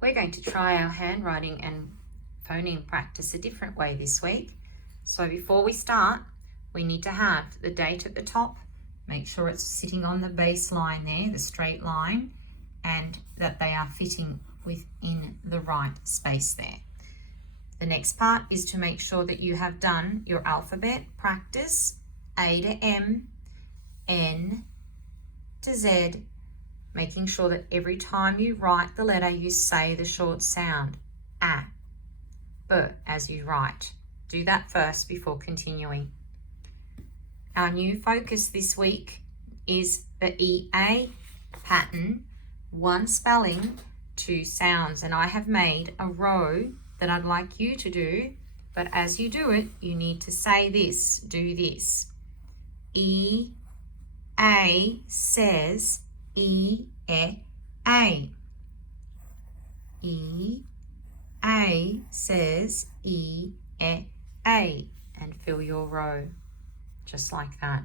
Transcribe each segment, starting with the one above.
We're going to try our handwriting and phoneme practice a different way this week. So before we start, we need to have the date at the top. Make sure it's sitting on the baseline there, the straight line, and that they are fitting within the right space there. The next part is to make sure that you have done your alphabet practice, A to M, N to Z, making sure that every time you write the letter, you say the short sound, A, B, as you write. Do that first before continuing. Our new focus this week is the EA pattern, 1 spelling, 2 sounds. And I have made a row that I'd like you to do, but as you do it, you need to say this, do this. E, A says E, A. E, A says E, A, and fill your row, just like that.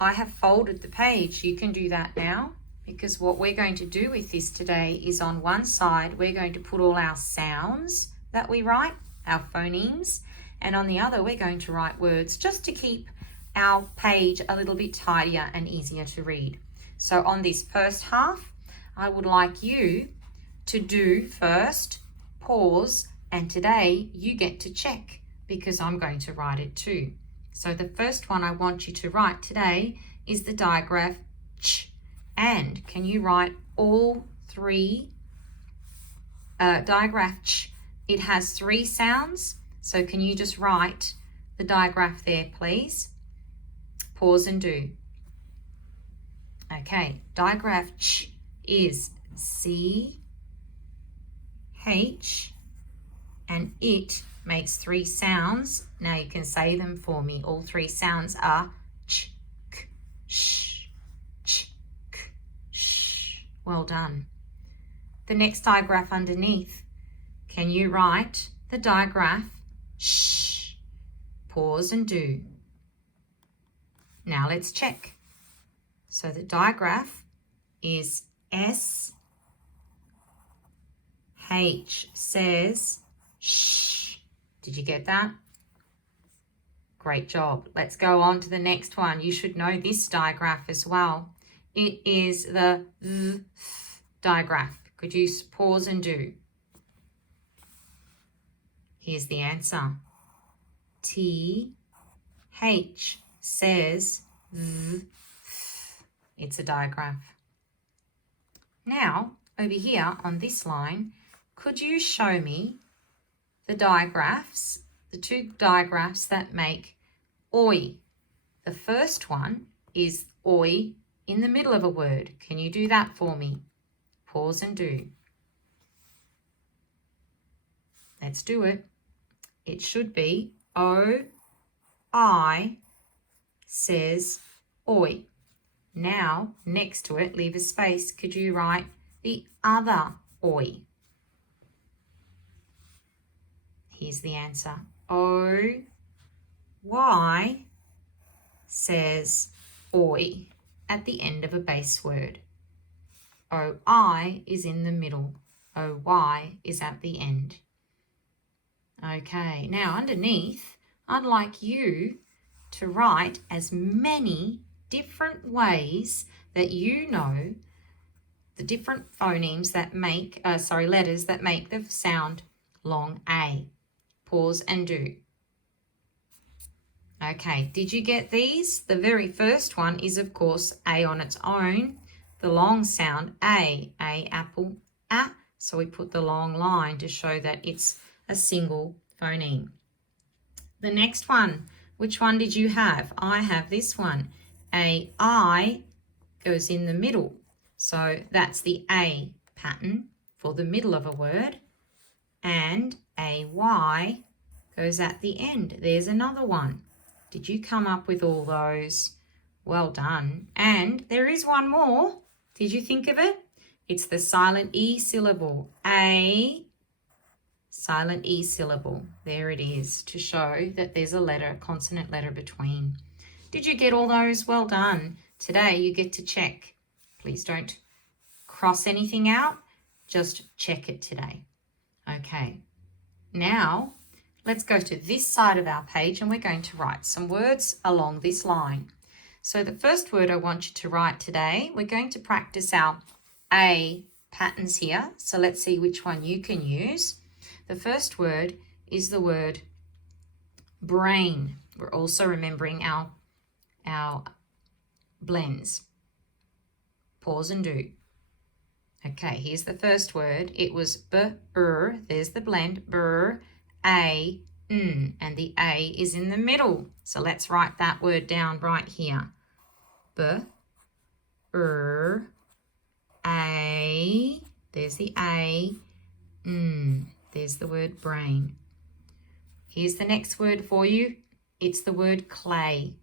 I have folded the page. You can do that now, because what we're going to do with this today is on one side, we're going to put all our sounds that we write, our phonemes, and on the other, we're going to write words just to keep our page a little bit tidier and easier to read. So on this first half, I would like you to do first, pause, and today you get to check because I'm going to write it too. So the first one I want you to write today is the digraph ch. And can you write all 3 digraph ch? It has 3 sounds. So can you just write the digraph there, please? Pause and do. Okay, digraph ch is C, H, and it makes 3 sounds. Now you can say them for me. All 3 sounds are ch, k, sh, ch, k, sh. Well done. The next digraph underneath, can you write the digraph sh? Pause and do. Now let's check. So the digraph is S, H says shh. Did you get that? Great job. Let's go on to the next one. You should know this digraph as well. It is the th digraph. Could you pause and do? Here's the answer. T, H says th. It's a digraph. Now, over here on this line, could you show me the digraphs, the 2 digraphs that make oi? The first one is oi in the middle of a word. Can you do that for me? Pause and do. Let's do it. It should be O-I says oi. Now, next to it, leave a space. Could you write the other oi? Here's the answer. O-Y says oi at the end of a base word. O-I is in the middle. O-Y is at the end. Okay, now underneath, I'd like you to write as many different ways that you know the different phonemes that make, letters that make the sound long A. Pause and do. Okay, did you get these? The very first one is, of course, A on its own. The long sound, A apple, A. So we put the long line to show that it's a single phoneme. The next one, which one did you have? I have this one. A-I goes in the middle. So that's the A pattern for the middle of a word. And A-Y goes at the end. There's another one. Did you come up with all those? Well done. And there is one more. Did you think of it? It's the silent E syllable. A, silent E syllable. There it is, to show that there's a letter, a consonant letter between. Did you get all those? Well done. Today you get to check. Please don't cross anything out. just check it today. Okay, now let's go to this side of our page and we're going to write some words along this line. So the first word I want you to write today, we're going to practice our A patterns here. So let's see which one you can use. The first word is the word brain. We're also remembering our blends. Pause and do. Okay, here's the first word. It was b-er. There's the blend. Br, a, n. And the A is in the middle. So let's write that word down right here. B-er, a. There's the A. N. There's the word brain. Here's the next word for you. It's the word clay.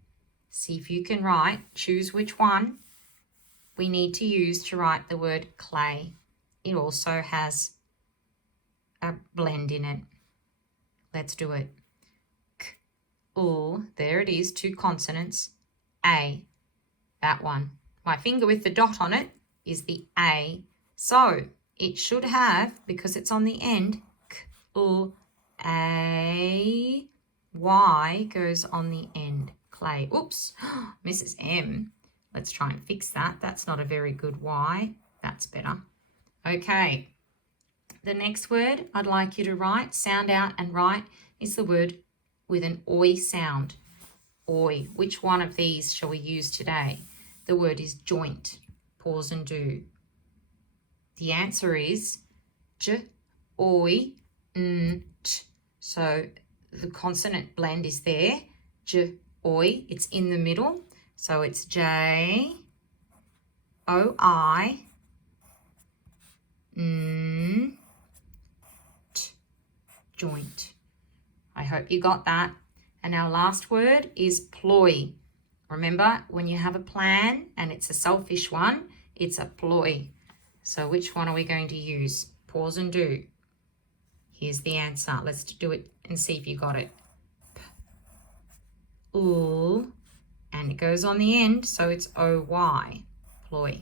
See if you can write. Choose which one we need to use to write the word clay. It also has a blend in it. Let's do it. K, l, there it is, 2 consonants. A, that one. My finger with the dot on it is the A. So it should have, because it's on the end, k, l, a, y goes on the end. Clay. Oops, Mrs. M. Let's try and fix that. That's not a very good Y. That's better. Okay. The next word I'd like you to write, sound out and write, is the word with an oi sound. Oi. Which one of these shall we use today? The word is joint. Pause and do. The answer is j, oi, n, t. So the consonant blend is there. J, oi. It's in the middle. So it's J, O, I, N, T, joint. I hope you got that. And our last word is ploy. Remember, when you have a plan and it's a selfish one, it's a ploy. So which one are we going to use? Pause and do. Here's the answer. Let's do it and see if you got it. P, l, and it goes on the end, so it's O-Y, ploy.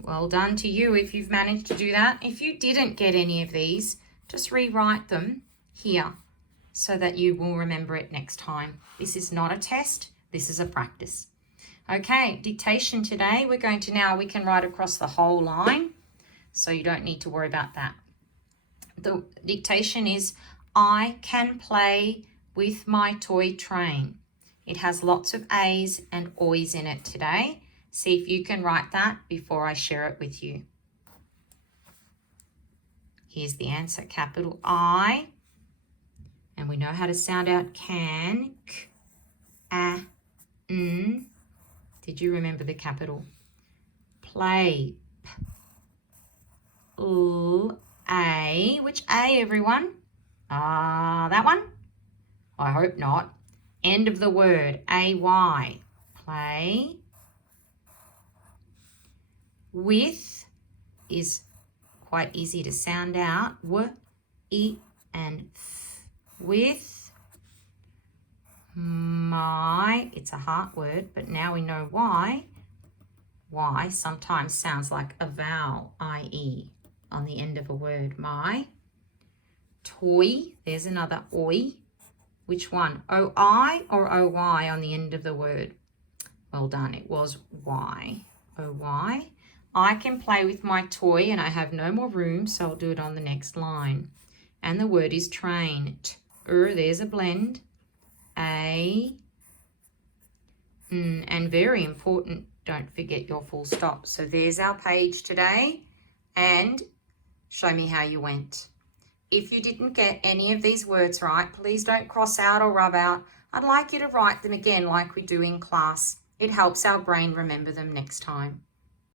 Well done to you if you've managed to do that. If you didn't get any of these, just rewrite them here so that you will remember it next time. This is not a test, this is a practice. Okay, dictation today, we can write across the whole line, so you don't need to worry about that. The dictation is, I can play with my toy train. It has lots of A's and O's in it today. See if you can write that before I share it with you. Here's the answer, capital I. And we know how to sound out can, k, a, n. Did you remember the capital? Play, p, l, a. Which A, everyone? That one? I hope not. End of the word, A-Y. Play. With is quite easy to sound out. W, E, and F. With my, it's a heart word, but now we know why. Y sometimes sounds like a vowel, I-E, on the end of a word. My. Toy, there's another oi. Which one? O-I or O-Y on the end of the word? Well done, it was Y. O-Y. I can play with my toy and I have no more room, so I'll do it on the next line. And the word is train. There's a blend. A, n, and very important, don't forget your full stop. So there's our page today, and show me how you went. If you didn't get any of these words right, please don't cross out or rub out. I'd like you to write them again like we do in class. It helps our brain remember them next time.